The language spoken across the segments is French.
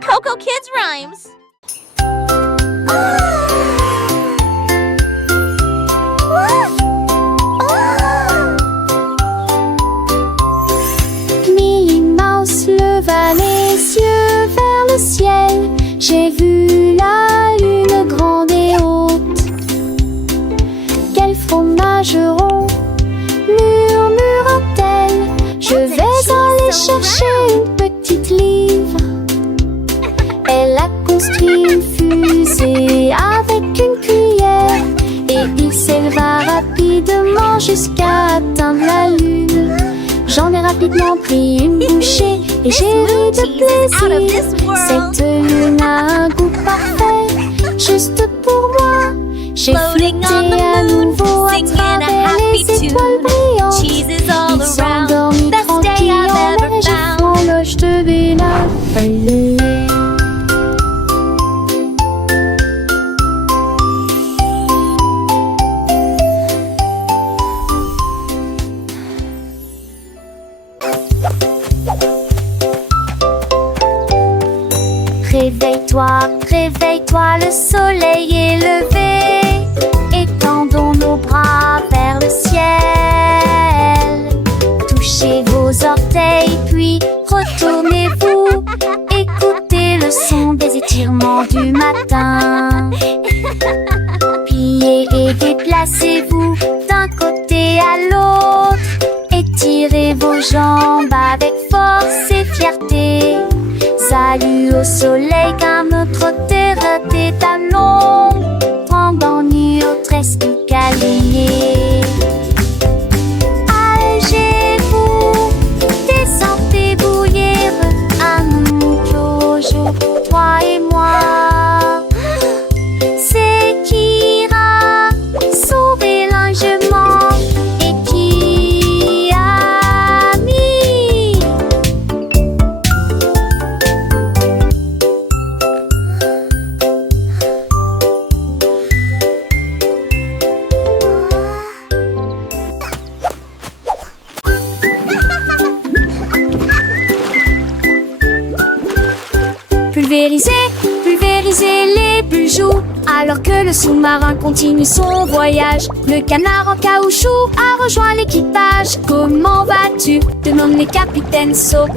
Coco Kids Rhymes. Minnie Mouse leva les yeux vers le ciel. J'ai vu la lune grande et haute. Quel fromage rond, murmura-t-elle. Je vais aller chercher une petite livre. Elle a construit une fusée avec une cuillère et il s'éleva rapidement jusqu'à atteindre la lune. J'en ai rapidement pris une bouchée et j'ai ri de plaisir. Cette lune a un goût parfait, juste pour moi. J'ai flotté à nouveau à travers les étoiles brillantes. Il s'endormit tranquille en neige et l'horloge de Béla. Réveille-toi, réveille-toi, le soleil est levé. Étendons nos bras vers le ciel. Touchez vos orteils, puis retournez-vous. Écoutez le son des étirements du matin. Pliez et déplacez-vous d'un côté à l'autre. Étirez vos jambes avec force et fierté. Salut au soleil qu'un autre terre tes talons. Endormi au tresque câliné. Allégez-vous, descendez bouillir. Un nouveau jour pour toi et moi. C'est qui ira sauver l'enjement et qui a mis. Pulvériser, pulvériser les bijoux. Alors que le sous-marin continue son voyage, le canard en caoutchouc a rejoint l'équipage. Comment vas-tu? Demande le capitaine Soap.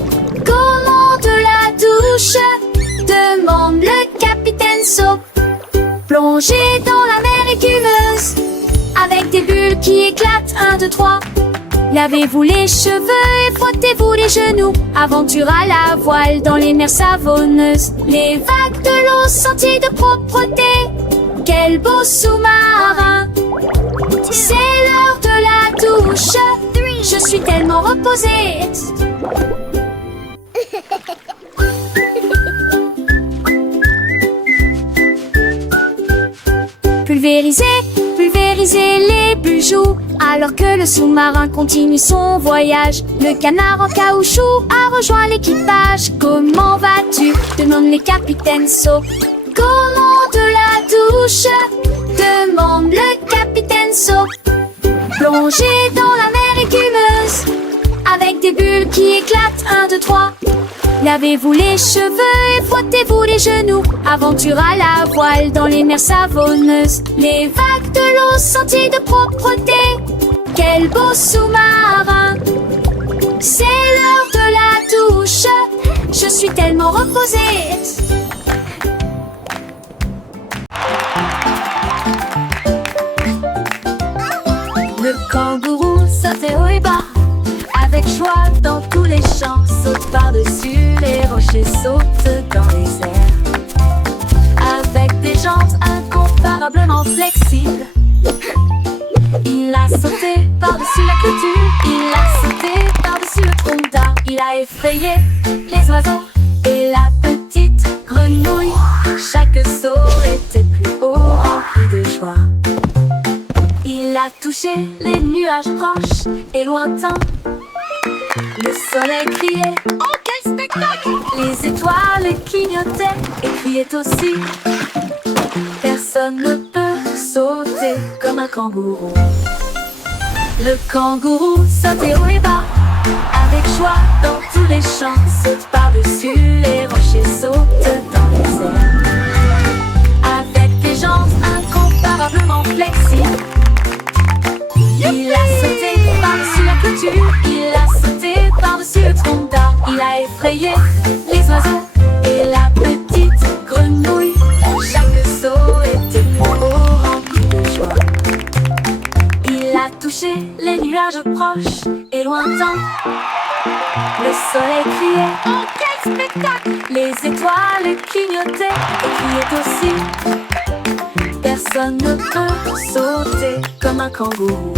Comment de la douche? Demande le capitaine Soap. Plongez dans la mer écumeuse avec des bulles qui éclatent. 1, 2, 3. Lavez-vous les cheveux et frottez-vous les genoux. Aventure à la voile dans les mers savonneuses. Les vagues de l'eau senties de propreté. Quel beau sous-marin. C'est l'heure de la douche. Je suis tellement reposée. Pulvériser, pulvériser les bijoux. Alors que le sous-marin continue son voyage, le canard en caoutchouc a rejoint l'équipage. Comment vas-tu? Demande le capitaine Soap. Comment de la douche? Demande le capitaine Soap. Plongez dans la mer écumeuse avec des bulles qui éclatent. 1, 2, 3. Lavez-vous les cheveux et frottez-vous les genoux. Aventure à la voile dans les mers savonneuses. Les vagues de l'eau senties de propreté. Quel beau sous-marin. C'est l'heure de la douche. Je suis tellement reposée. Le kangourou sautait haut et bas, avec joie dans tous les champs. Saute par-dessus les rochers, saute dans les airs. Avec des jambes incomparablement flexibles, il a sauté par-dessus la clôture. Il a sauté par-dessus le tronc d'arbre. Il a effrayé les oiseaux et la petite grenouille. Chaque saut était plus haut, rempli de joie. Il a touché les nuages proches et lointains. Le soleil criait, oh quel spectacle! Les étoiles clignotaient et criaient aussi. Personne ne peut sauter comme un kangourou. Le kangourou sautait haut et bas, avec joie dans tous les champs. Saute par-dessus les rochers, saute dessus. Il a sauté par-dessus le tronc d'arbre. Il a effrayé les oiseaux et la petite grenouille. Chaque saut était plus haut, rempli de joie. Il a touché les nuages proches et lointains. Le soleil criait, oh quel spectacle! Les étoiles clignotaient et criaient aussi. Personne ne peut sauter comme un kangourou.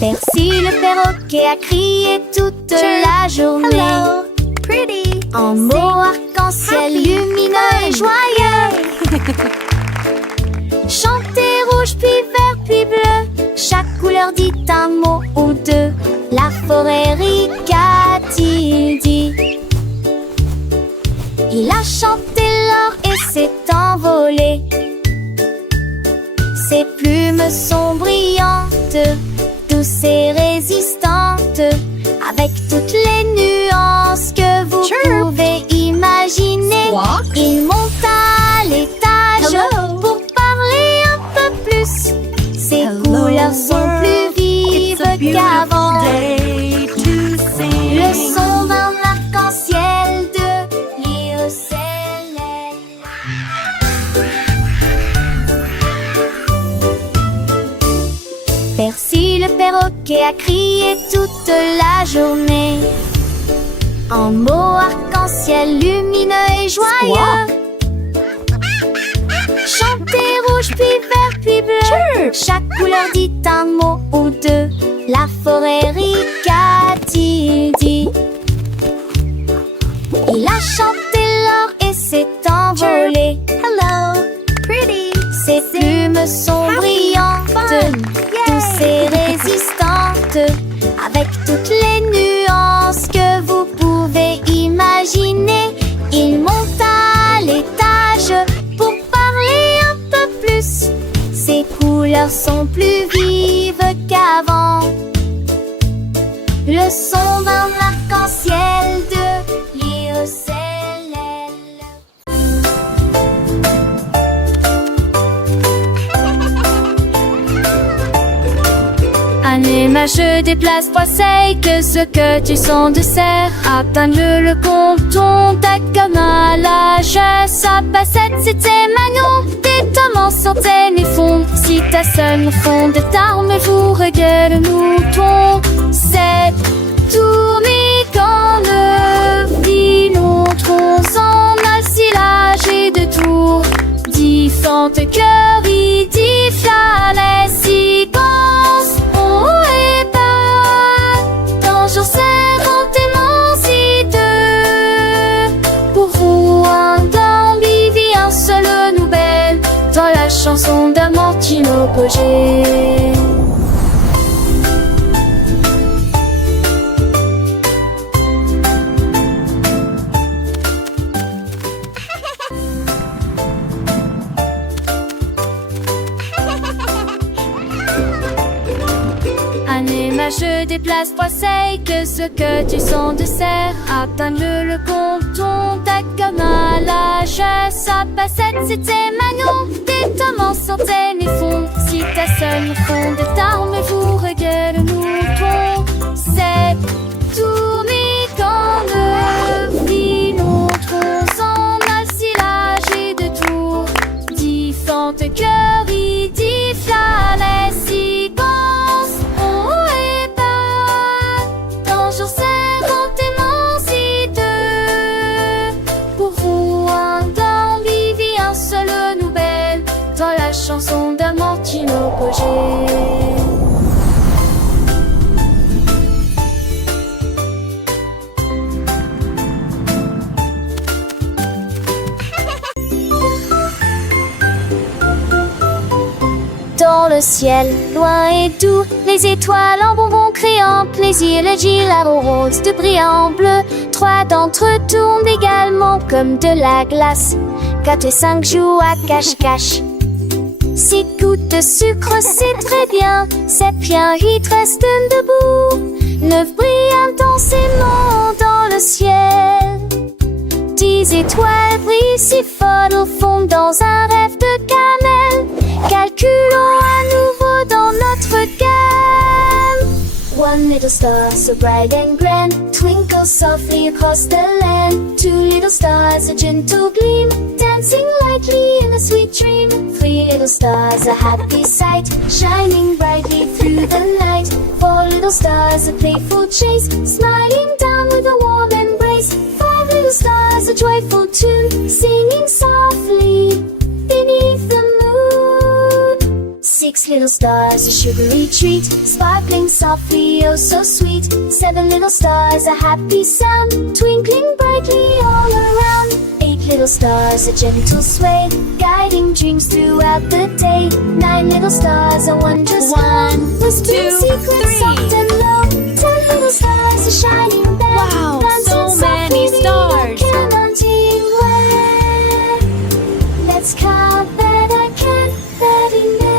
Percy le perroquet a crié toute la journée. Hello, pretty. En mots arc-en-ciel lumineux et joyeux. Chantez rouge puis vert puis bleu. Chaque couleur dit un mot ou deux. La forêt rit, qu'a-t-il dit? Il a chanté l'or et s'est envolé. Ses plumes sont brillantes, douces et résistantes, avec toutes les nuances que vous pouvez imaginer. Squawk. Il monte à l'étage Hello. pour parler un peu plus. Ses couleurs sont plus vives qu'avant. Le son d'un arc-en-ciel de l'IECLL. Percy le perroquet a crié toute la journée. En mots arc-en-ciel lumineux et joyeux. Chantez rouge puis vert puis bleu. Chaque couleur dit un mot ou deux. La forêt rit, qu'a-t-il dit? Il a chanté l'or et s'est envolé. Hello, pretty. Ses plumes sont brillantes, douces et résistantes, avec toutes les nuances que vous pouvez imaginer. Il monte à l'étage pour parler un peu plus. Ses couleurs sont plus vives qu'avant. Le son d'un arc-en-ciel de l'IECLL. Anima, je déplace poisseille que ce que tu sens de serre. Atteins-le le compton, ta comme à l'âge. Sa passette, c'était Manon. Des tomes sortaient mes fonds. Si ta seule fond de tarme, vous regarde le mouton. C'est tourné quand le filon tronc en alcilage et de tours. Différentes cœurs, il dit les séquences. Et pas danger serrant émancité. Pour vous, un d'ambivi, un seul nouvelle dans la chanson d'Amortino Pogé. Anima, je déplace poisseille que ce que tu sens de serre. Atteins-le le compton, ta comme à l'âge. Sa passette, c'était Manon. Des tomes sortaient mes fonds. Si ta seule fond de tarme, vous regarde le mouton. C'est tourné quand le filon tronc en alcilage et de tours. Différentes cœurs, il dit les séquences. Et pas danger serrant émancité. Pour vous, un d'ambivi, un seul nouvelle dans la chanson d'Amortino Pogé. le ciel, loin et doux, les étoiles en bonbons créant plaisir, le gilabo rose de brillant bleu. 3 d'entre eux tournent également comme de la glace. 4 et 5 jouent à cache-cache. 6 gouttes de sucre, c'est très bien. 7 bien, 8 restent debout. 9 brillent intensément dans le ciel. 10 étoiles brillent si fort au fond dans un rêve de cannelle. Calculons à nouveau dans notre gamme. 1 little star so bright and grand twinkles softly across the land. 2 little stars a gentle gleam dancing lightly in a sweet dream. 3 little stars a happy sight shining brightly through the night. 4 little stars a playful chase smiling down with a warm embrace. 5 little stars a joyful tune singing softly beneath the moon. 6 little stars a sugary treat sparkling softly oh so sweet. 7 little stars a happy sound twinkling brightly all around. 8 little stars a gentle sway guiding dreams throughout the day. 9 little stars a wondrous one was 2 secrets soft and low. 10 little stars a shining bell. Wow, dancing so many softly stars. counting where. Let's count that I can very near.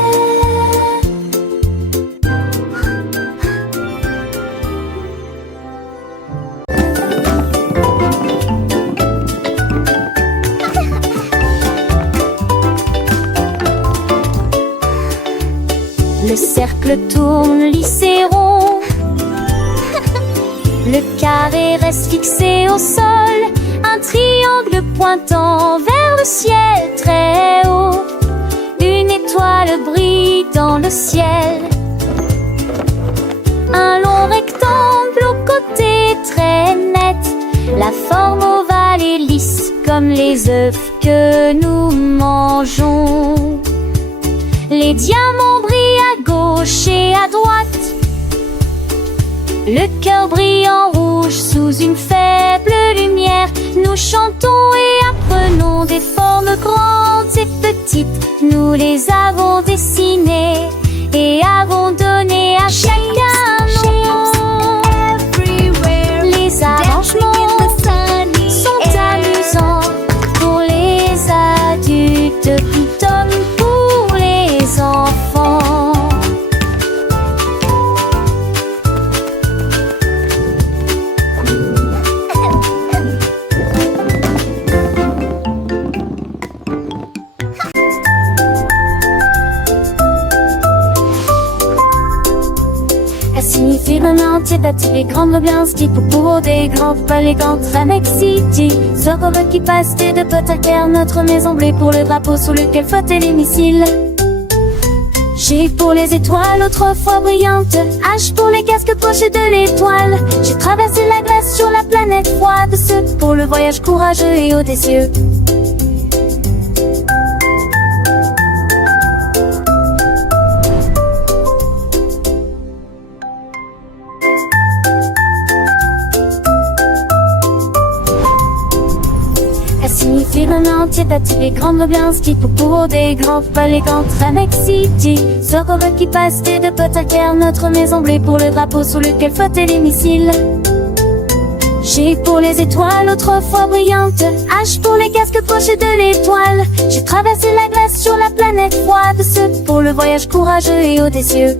Le cercle tourne lisse et rond. Le carré reste fixé au sol. Un triangle pointant vers le ciel très haut. Une étoile brille dans le ciel. Un long rectangle au côté très net. La forme ovale et lisse comme les œufs que nous mangeons. Les diamants brillent à gauche et à droite. Le cœur brille en rouge sous une faible lumière. Nous chantons et apprenons des formes grandes et petites. Nous les avons dessinées et avons donné à chacun un nom. Les arrangements sont amusants pour les adultes comme pour les enfants. Elle signifie vraiment entier battu les grandes ambiances qui pour des grands palais contre City. Sort qui passe de Potaker, notre maison bleue pour le drapeau sous lequel flottait les missiles. G pour les étoiles autrefois brillantes, H pour les casques poches de l'étoile. J'ai traversé la glace sur la planète froide, ce pour le voyage courageux et audacieux. Signifie vraiment entier battu les grandes ambiances qui pour des grands palais contre City. Sort qui passe de Potaker, notre maison bleue pour le drapeau sous lequel flottaient les missiles. G pour les étoiles autrefois brillantes, H pour les casques poches de l'étoile. J'ai traversé la glace sur la planète froide, ce pour le voyage courageux et audacieux.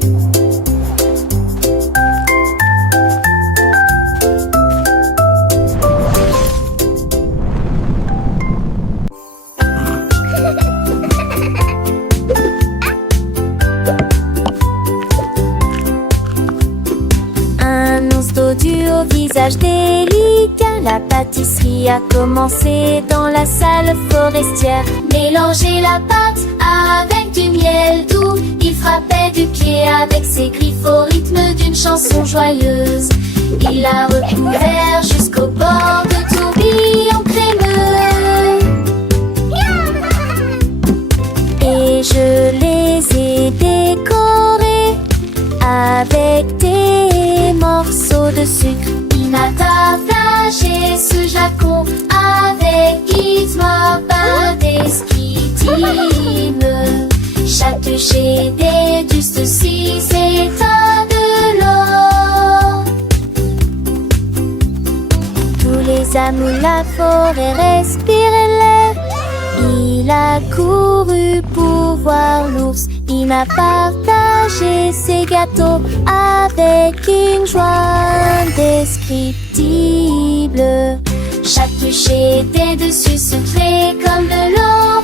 Au visage délicat, la pâtisserie a commencé dans la salle forestière. Mélanger la pâte avec du miel doux, il frappait du pied avec ses griffes au rythme d'une chanson joyeuse. Il l'a recouvert jusqu'au bord de tourbillons crémeux. Et je les ai décorés avec des morceaux de sucre. Nata flashé sous jacon avec Gizmo, des skidines. Chatouché des la forêt respirait l'air. Il a couru pour voir l'ours. Il a partagé ses gâteaux avec une joie indescriptible. Chaque bûcher était dessus sucré comme de l'eau.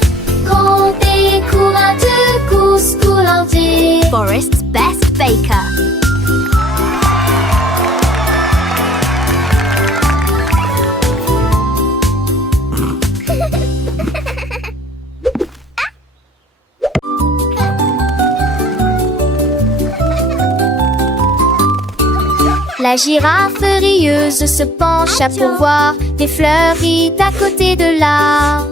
Comptez courant de course pour l'enlever. Forest's best baker. La girafe rieuse se pencha pour voir des fleuris à côté de l'arbre.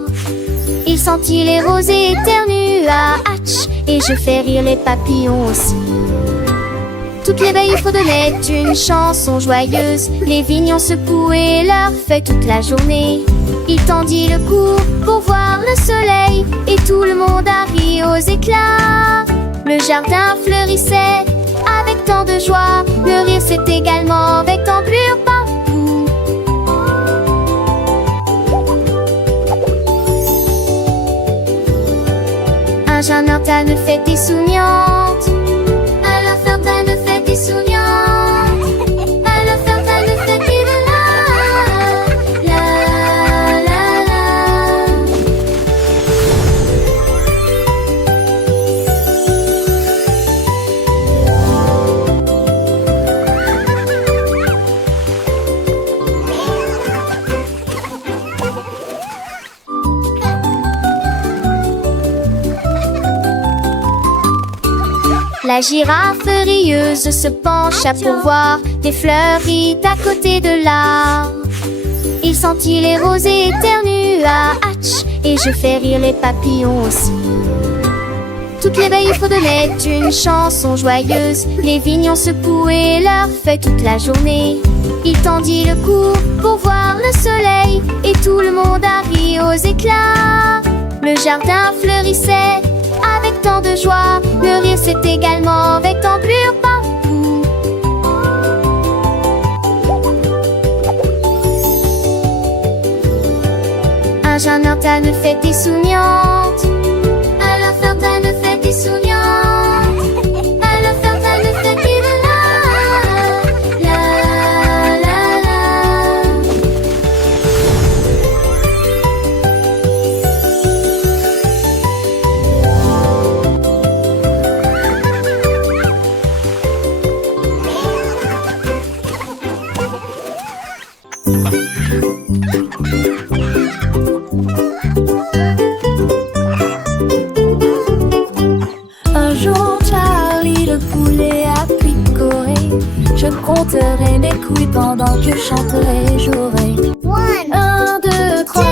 Il sentit les rosées éternua, hatch, et je fais rire les papillons aussi. Toutes les veilles fredonnaient une chanson joyeuse. Les vignons secouaient leurs feuilles toute la journée. Il tendit le cou pour voir le soleil, et tout le monde a ri aux éclats. Le jardin fleurissait avec tant de joie. Le rire s'est également avec d'ampleur partout. Un jeune homme à une fête des souriantes. Alors faire une fête des souriantes. Alors faire une fête des la la la. La girafe rieuse se pencha pour voir des fleuris à côté de l'arbre. Il sentit les rosées éternua, hatch, et je fais rire les papillons aussi. Toutes les veilles fredonnaient une chanson joyeuse. Les vignons secouaient leurs feuilles toute la journée. Il tendit le cou pour voir le soleil, et tout le monde a ri aux éclats. Le jardin fleurissait avec tant de joie. Le rire s'est également avec d'ampleur partout. Un jeune homme à une fête des souriantes. Alors faire une fête des souriantes. Alors faire une fête des la la la la. Un jour, Charlie le poulet a picoré. Je compterai mes couilles pendant que je chanterai, jouerai. 1, 2, 3,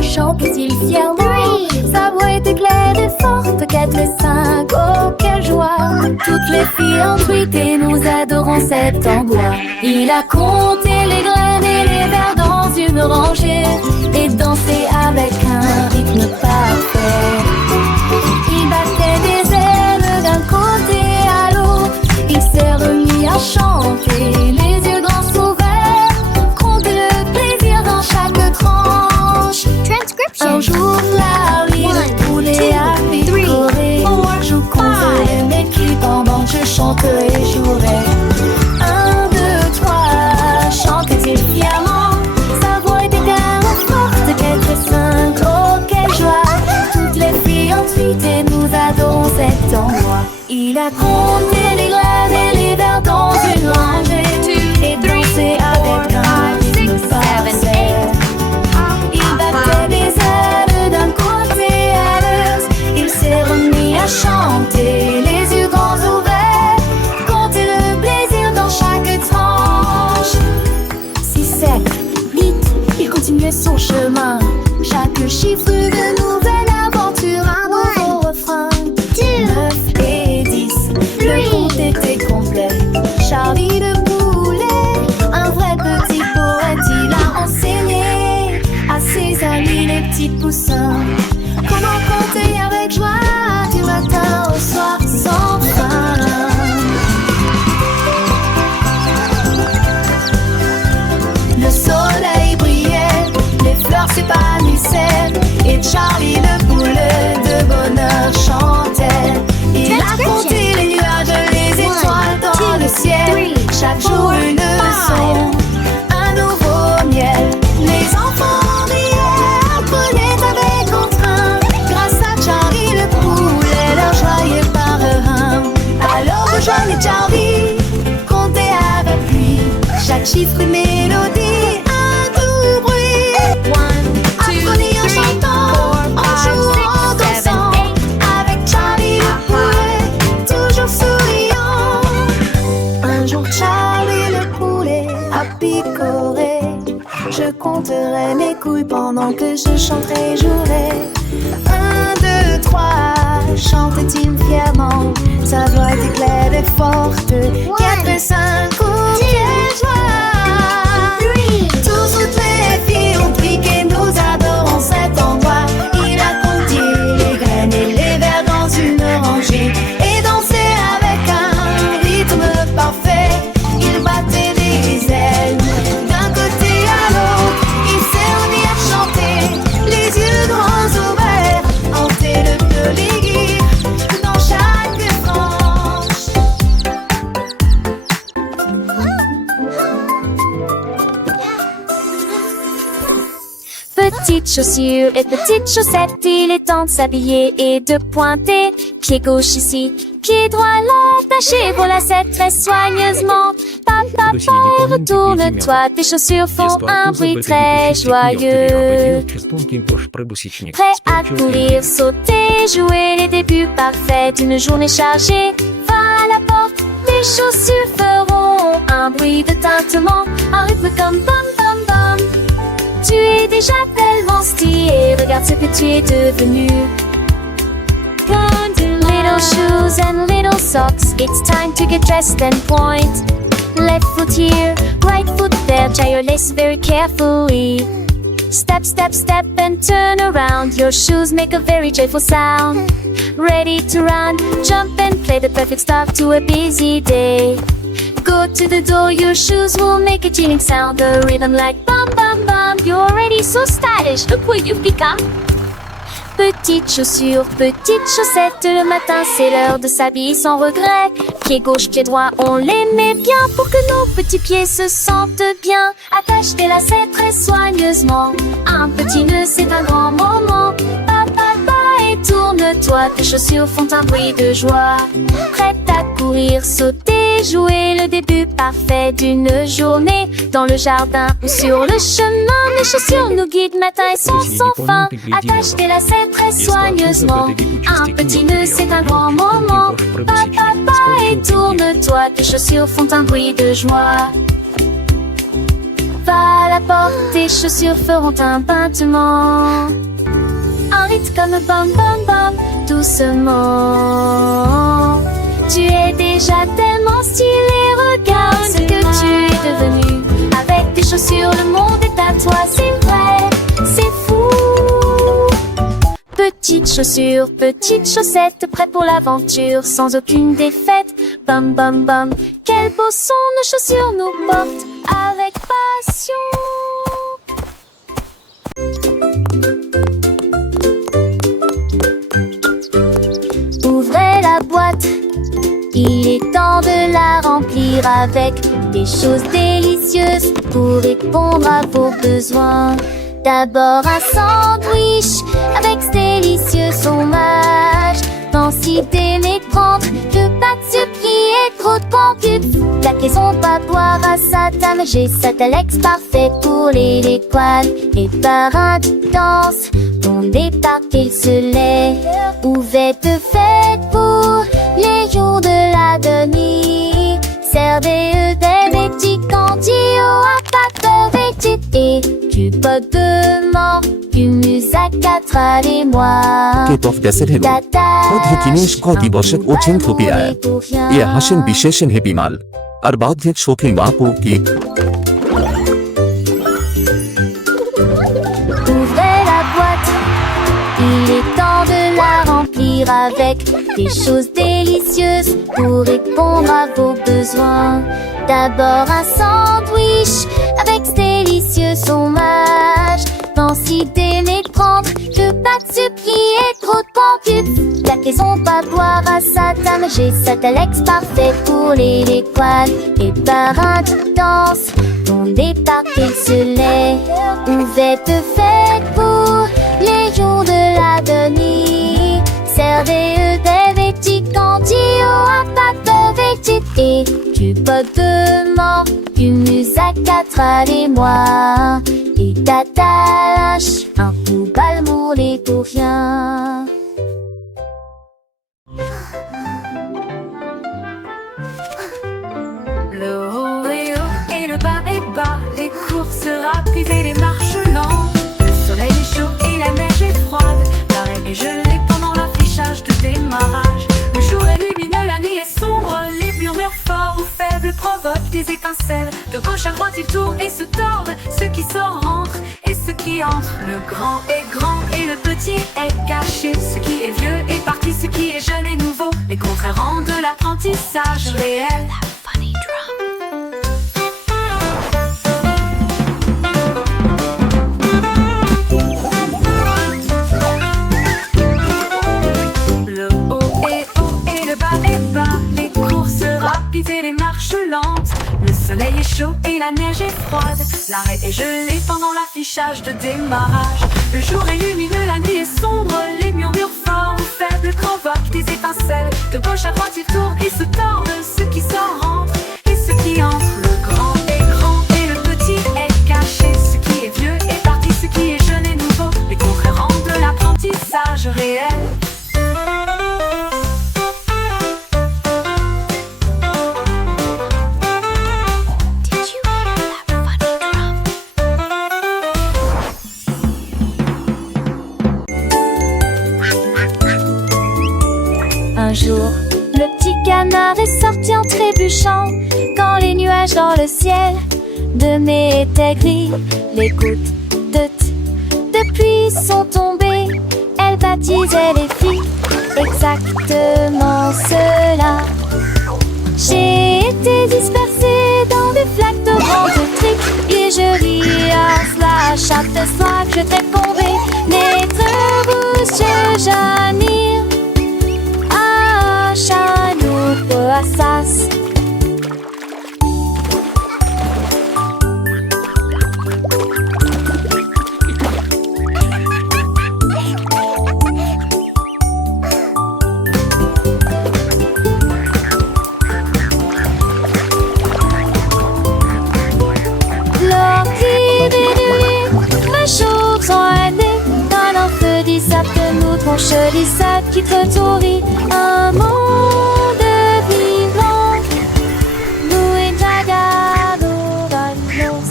chante-t-il fièrement. Sa voix était claire et forte, 4 et 5, oh quelle joie. Toutes les filles en truite et nous adorons cet endroit. Il a compté les graines et les vers dans une rangée et dansé avec un rythme parfait. Il battait des ailes d'un côté à l'autre. Il s'est remis à chanter, les yeux grands ouverts. Compte le plaisir dans chaque tranche. Un jour, Larry le poulet a picoré. Je compterai mes culs pendant que je chanterai et jouerai. 1, 2, 3, chante-t-il fièrement. Sa voix était tellement forte, 4 et 5, oh quelle joie. Toutes les filles ensuite et nous adorons cet endroit. Il a compté les graines et les vers dans une rangée et dansé avec un rythme parfait. Il battait des ailes d'un côté à l'autre. Il s'est remis à chanter, les yeux grands ouverts. Compter le plaisir dans chaque tranche. 6, 7, 8, il continuait son chemin. Chaque chiffre de nouvelle aventure, un nouveau refrain. 9 et 10, le compte était complet. Charlie le poulet, un vrai petit poète, il a enseigné à ses amis les petits poussins comment compter avec joie du matin au soir sans fin. Le soleil brillait chiffres, une mélodie, un doux bruit. Apprenez en chantant, en jouant, en dansant, avec Charlie le poulet, toujours souriant. Un jour Charlie le poulet a picoré. Je compterai mes couilles pendant que je chanterai, jouerai. 1, 2, 3, chante-t-il fièrement. Sa voix était claire et forte. 4, 5, quelle joie. Tous, toutes les filles ont piqué, nous adorons cet endroit. Il a compté les graines et les vers dans une rangée et dansé avec un rythme parfait. Il battait des ailes d'un côté à l'autre. Il s'est remis à chanter, les yeux grands ouverts, hanter le feu, les guides dans chaque tranche. Petites chaussures et petites chaussettes, il est temps de s'habiller et de pointer. Pied gauche ici, pied droit là, attaché vos lacets très soigneusement. Papa, retourne-toi, tes chaussures font un bruit très joyeux. Prêt à courir, sauter, jouer les débuts parfaits d'une journée chargée. Va à la porte, tes chaussures feront un bruit de tintement, un rythme comme bam bam bam. Tu es déjà tellement stylé, regarde ce que tu es devenu. Little shoes and little socks, it's time to get dressed and point. Left foot here, right foot there, tie your lace very carefully. Step, step, step and turn around, your shoes make a very joyful sound. Ready to run, jump and play, the perfect start to a busy day. Go to the door, your shoes will make a chilling sound, a rhythm like bum bum bum. You're already so stylish, look what you've become. Petites chaussures, petites chaussettes, le matin c'est l'heure de s'habiller sans regret. Pied gauche, pied droit, on les met bien pour que nos petits pieds se sentent bien. Attache tes lacets très soigneusement, un petit nœud c'est un grand moment. Et tourne-toi, tes chaussures font un bruit de joie. Prête à courir, sauter, jouer le début parfait d'une journée. Dans le jardin ou sur le chemin, les chaussures nous guident matin et soir sans fin. Attache tes lacets très soigneusement, un petit nœud c'est un grand moment. Et tourne-toi, tes chaussures font un bruit de joie. Va à la porte, tes chaussures feront un tintement. Un rythme comme bam bam bam, doucement. Tu es déjà tellement stylé, regarde ce que tu es devenu. Avec tes chaussures, le monde est à toi, c'est vrai, c'est fou. Petites chaussures, petites chaussettes, prêtes pour l'aventure, sans aucune défaite. Bam bam bam, quel beau son nos chaussures nous portent avec passion. Ouvrez la boîte, il est temps de la remplir avec des choses délicieuses pour répondre à vos besoins. D'abord un sandwich avec ce délicieux fromage. Densité les prendre, que pas de surpris et trop de pancubes. La caisson va boire à sa dame, j'ai Satalex parfait pour les léquades. Et par un danse, ton départ qu'il se lève. Ouverte faite pour les jours de l'avenir. Servez des petits candies à pâte végétée. Du pot de mort, du musaca et moi. K-pop দেশের প্রত্যেক দিবসে ওছেন থুপিয়ায় এ হাসেন বিশেষেন হেপিমাল আর বাধ্যেক শোকে মাপু কি Ouvrez la boîte, il est temps de la remplir avec des choses délicieuses pour répondre à vos besoins. D'abord un sandwich avec ce délicieux fromage. Densité les prendre, que pas de surpris et trop de pancubes. La caisson va boire à sa dame, j'ai Satalex parfait pour les léquades. Et par un danse, ton départ qu'il se lève. Ouverte faite pour les jours de l'avenir. Servez des petits candies à pâte végétée. Du veux pas de mort, une musique à travers moi. Et t'attaches un coup balle mourler pour rien. Le haut est haut et le bas est bas, les courses rapides et les marches lentes. Le soleil est chaud et la neige est froide, l'arrêt est gelé pendant l'affichage de démarrage. Le jour est lumineux, la nuit est sombre, les murmures forts ou faibles provoquent des étincelles. De gauche à droite ils tournent et se tordent, ceux qui sortent rentrent et ceux qui entrent. Le grand est grand et le petit est caché, ce qui est vieux est parti, ce qui est jeune est nouveau. Les contraires rendent de l'apprentissage réel. Le haut est haut et le bas est bas, les courses rapides et les marches lentes. Le soleil est chaud et la neige est froide, l'arrêt est gelé pendant l'affichage de démarrage. Le jour est lumineux, la nuit est sombre, les murmures forts ou faibles provoquent des étincelles. De gauche à droite ils tournent et se tordent, ceux qui sortent rentrent et ceux qui entrent. Le grand est grand et le petit est caché, ce qui est vieux est parti, ce qui est jeune est nouveau. Les contraires rendent de l'apprentissage réel. Un jour, le petit canard est sorti en trébuchant, quand les nuages dans le ciel de mai étaient gris. Les gouttes de pluie sont tombées, elles baptisaient les filles, exactement cela. J'ai été dispersée dans des flaques de grandes triques, et je ris à cela chaque soir que je t'ai tombé. Naître bouche j'admire, Chanou Assas. L'or qui réduit, mes jours sont aidés, dans un feu d'Issap de nous, ton joli sac qui te tourit. Un monde vivant, nous et Jagado Vanos.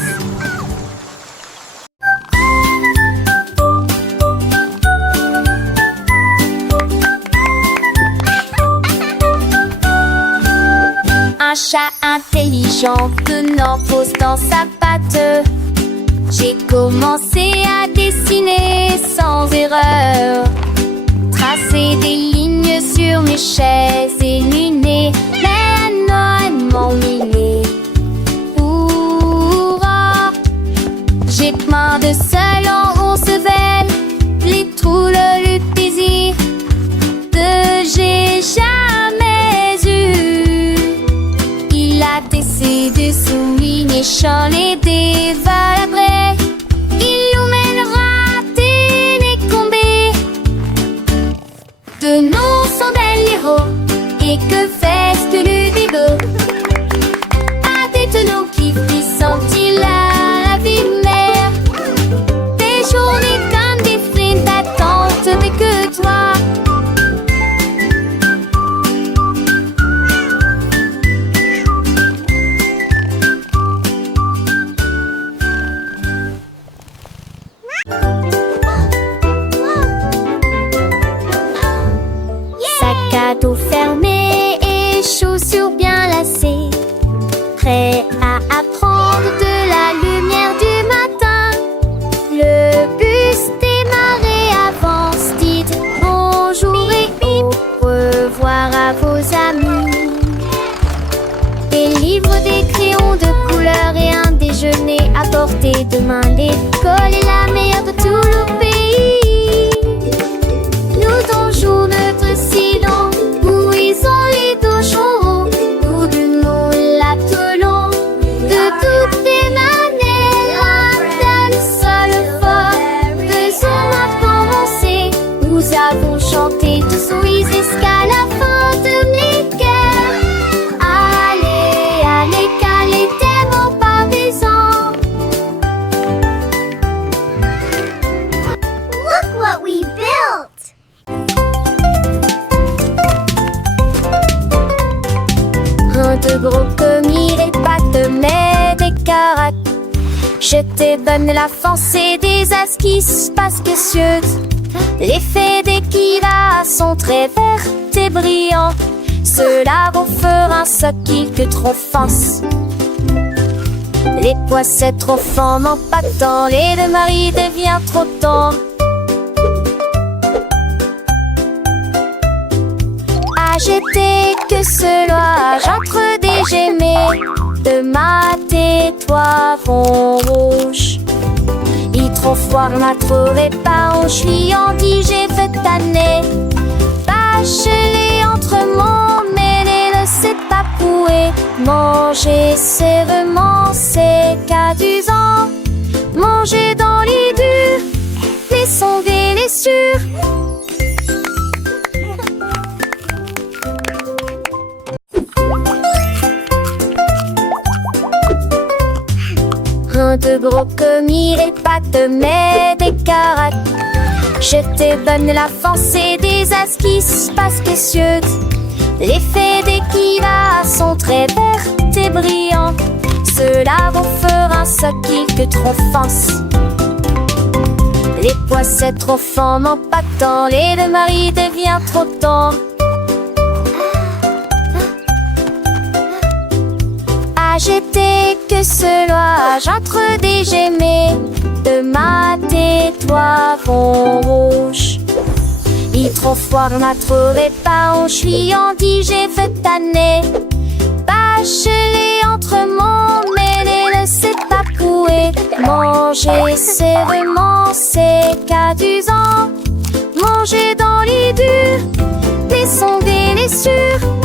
Un chat intelligent tenant pose dans sa patte. J'ai commencé à dessiner sans erreur, tracer des lignes sur mes chaises illuminées. Mais non, m'ennuyer. J'ai plein de sel en 11 veines, les trous le plaisir que j'ai jamais eu. Il a décidé de souligner champ les dévalabrés. Il nous mènera dénicombés. De nous sont des héros, et que fait le bigot? À des tonneaux qui fit sentir la vie mère. Des journées comme des frites d'attente, mais que toi. Sac à dos fermé et chaussures bien lacées, prêt à apprendre de la lumière du matin. Le bus démarrait, avance, dites bonjour et au revoir à vos amis. Des livres, des crayons de couleur et un déjeuner à portée de main. L'école est la meilleure de tout le pays. Nous donjons notre silence, où ils ont les dochons, pour de nous l'attelons. De toutes les manières, un tel seul fort, faisons-moi commencer. Nous avons chanté tous oui jusqu'à la fin de mes cœurs. Allez, de gros commis, les pâtes, mais des carottes. Je te donne la force et des esquisses pas spécieuses. Les faits d'équila sont très verts et brillants. Cela vous fera ce qui que trop force. Les poissets trop fins n'en pas tant, les deux maris devient trop tendre. J'étais que cela, j'entre des gemets de ma tais-toi vont rouge. Il trop froid m'a trouvé pas en chiant, j'ai fait tanner. Bachelé entre mon mêlé, ne sait pas pouer. Manger sérieusement, c'est qu'adusant. Manger dans les durs, les sonder les sûrs. De gros commis, les pâtes, mais des carottes. Je te donne la force et des esquisses pas spécieuses. Les faits d'équila sont très verts et brillants. Cela vous fera ce qui que trop force. Les poissets trop fins n'en pas tant, les deux maris devient trop tendre. J'étais que cela, j'entre des gemets de ma tais-toi vont rouge. Il trop froid m'a trouvé pas en chiant, j'ai fait tanner. Bachelé entre mon mêlé, ne sait pas couer. Manger sérieusement, c'est qu'adusant. Manger dans les durs, les sonder les sûrs.